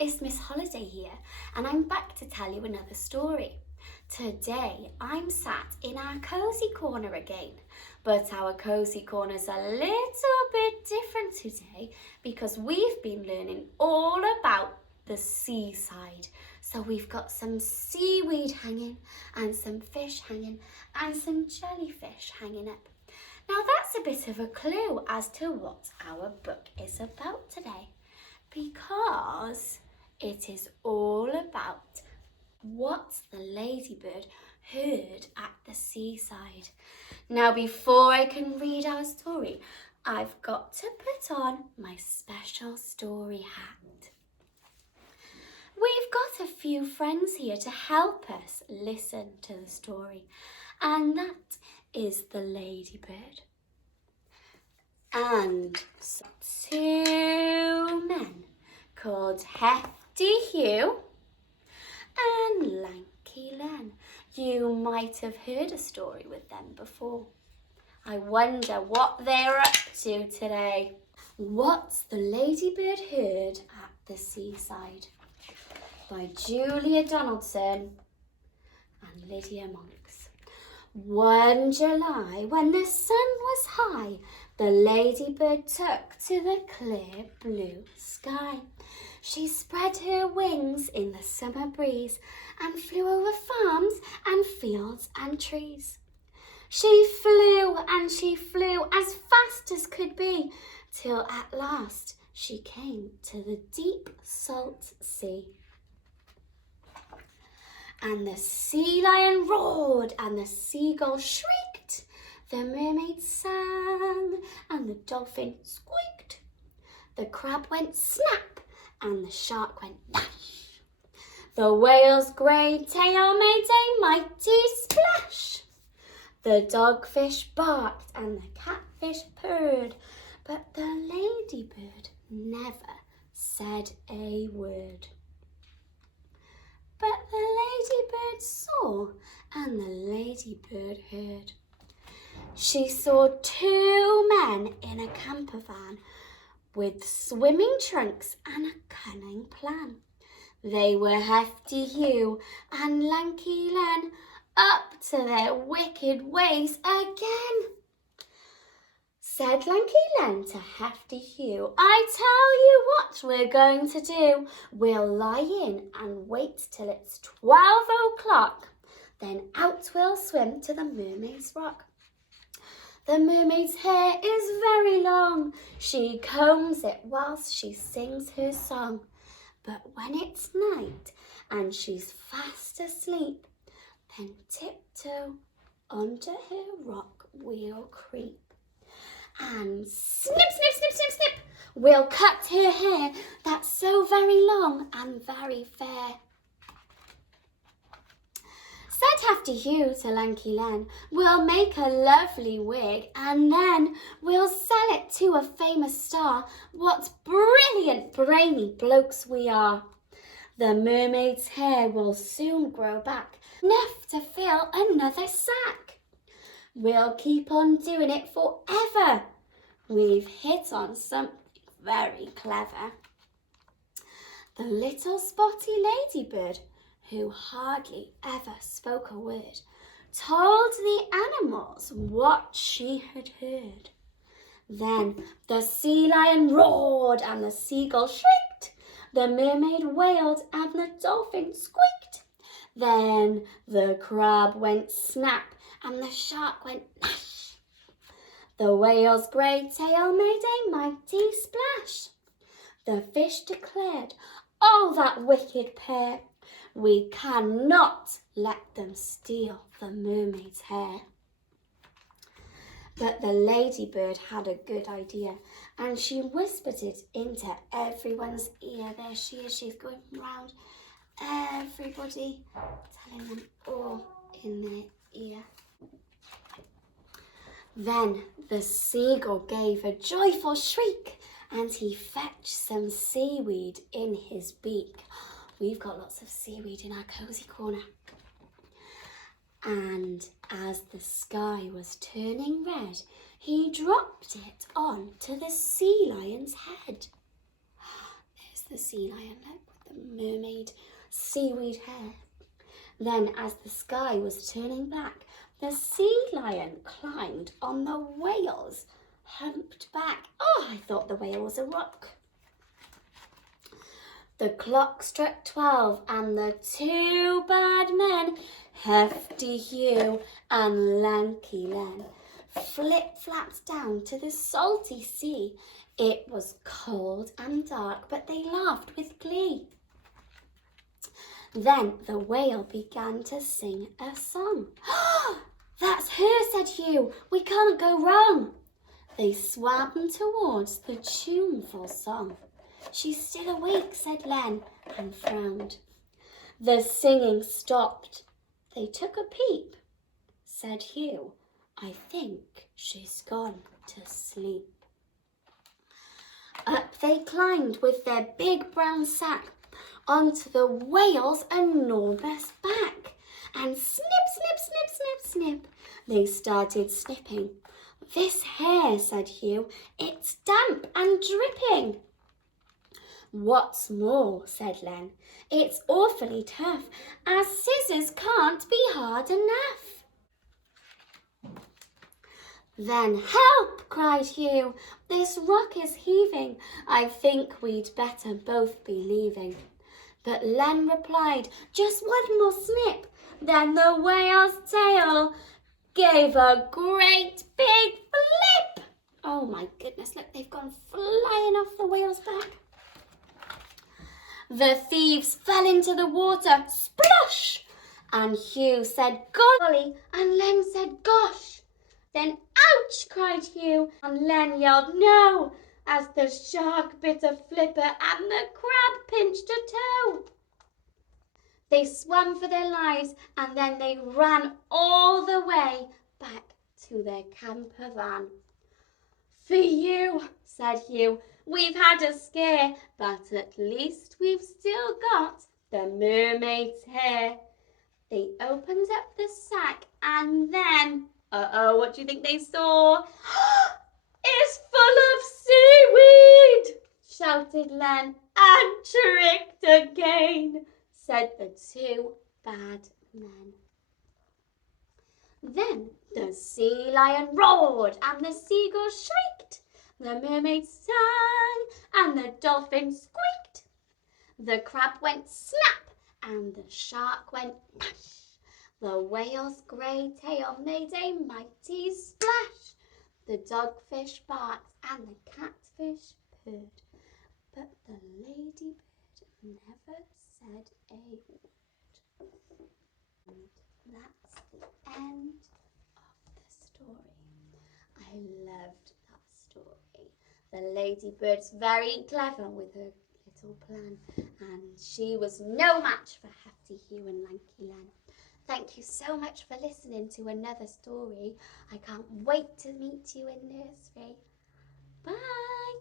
it's Miss Holiday here, and I'm back to tell you another story. Today, I'm sat in our cosy corner again, but our cosy corner's a little bit different today because we've been learning all about the seaside. So we've got some seaweed hanging and some fish hanging and some jellyfish hanging up. Now that's a bit of a clue as to what our book is about today, because it is all about what the ladybird heard at the seaside. Now before I can read our story, I've got to put on my special story hat. We've got a few friends here to help us listen to the story, and that is the ladybird. And two men called Hefty Hugh and Lanky Len. You might have heard a story with them before. I wonder what they're up to today. What's the Ladybird Heard at the Seaside? By Julia Donaldson and Lydia. One July, when the sun was high, the ladybird took to the clear blue sky. She spread her wings in the summer breeze and flew over farms and fields and trees. She flew and she flew as fast as could be, till at last she came to the deep salt sea. And the sea lion roared and the seagull shrieked. The mermaid sang and the dolphin squeaked. The crab went snap and the shark went dash. The whale's grey tail made a mighty splash. The dogfish barked and the catfish purred, but the ladybird never said a word. But the ladybird saw and the ladybird heard. She saw two men in a camper van with swimming trunks and a cunning plan. They were Hefty Hugh and Lanky Len, up to their wicked ways again. Said Lanky Len to Hefty Hugh, I tell you what we're going to do. We'll lie in and wait till it's 12 o'clock. Then out we'll swim to the mermaid's rock. The mermaid's hair is very long. She combs it whilst she sings her song. But when it's night and she's fast asleep, then tiptoe onto her rock we'll creep. And snip, snip, snip, snip, snip, we'll cut her hair that's so very long and very fair. Said Hefty Hugh to Lanky Len, we'll make a lovely wig and then we'll sell it to a famous star. What brilliant brainy blokes we are. The mermaid's hair will soon grow back, enough to fill another sack. We'll keep on doing it forever. We've hit on something very clever. The little spotty ladybird, who hardly ever spoke a word, told the animals what she had heard. Then the sea lion roared and the seagull shrieked. The mermaid wailed and the dolphin squeaked. Then the crab went snap and the shark went nash. The whale's grey tail made a mighty splash. The fish declared, oh, that wicked pair, we cannot let them steal the mermaid's hair. But the ladybird had a good idea, and she whispered it into everyone's ear. There she is, she's going round everybody, telling them all in their ear. Then the seagull gave a joyful shriek and he fetched some seaweed in his beak. We've got lots of seaweed in our cosy corner. And as the sky was turning red, he dropped it on to the sea lion's head. There's the sea lion, look, with the mermaid seaweed hair. Then, as the sky was turning black, the sea lion climbed on the whale's humped back. Oh, I thought the whale was a rock. The clock struck 12 and the two bad men, Hefty Hugh and Lanky Len, flip-flapped down to the salty sea. It was cold and dark, but they laughed with glee. Then the whale began to sing a song. "That's her," said Hugh. "We can't go wrong." They swam towards the tuneful song. "She's still awake," said Len, and frowned. The singing stopped. They took a peep. Said Hugh, "I think she's gone to sleep." Up they climbed with their big brown sack onto the whale's enormous back. And snip, snip, snip, snip, snip, they started snipping. "This hair," said Hugh, "it's damp and dripping." "What's more," said Len, "it's awfully tough, as scissors can't be hard enough." Then, "Help!" cried Hugh, "this rock is heaving. I think we'd better both be leaving." But Len replied, "Just one more snip." Then the whale's tail gave a great big flip. Oh my goodness, look, they've gone flying off the whale's back. The thieves fell into the water, splosh! And Hugh said, "Golly," and Len said, "Gosh." Then, "Ouch!" cried Hugh, and Len yelled, "No," as the shark bit a flipper and the crab pinched a toe. They swam for their lives, and then they ran all the way back to their camper van. "For you," said Hugh, "we've had a scare, but at least we've still got the mermaid's hair." They opened up the sack and then, what do you think they saw? "It's full of seaweed," shouted Len. "And tricked again," said the two bad men. Then the sea lion roared and the seagull shrieked. The mermaid sang and the dolphin squeaked. The crab went snap and the shark went mash. The whale's grey tail made a mighty splash. The dogfish barked and the catfish purred. But the ladybird never said a word. And that's the end of the story. I loved that story. The ladybird's very clever with her little plan, and she was no match for Hefty Hugh and Lanky Len. Thank you so much for listening to another story. I can't wait to meet you in nursery. Bye!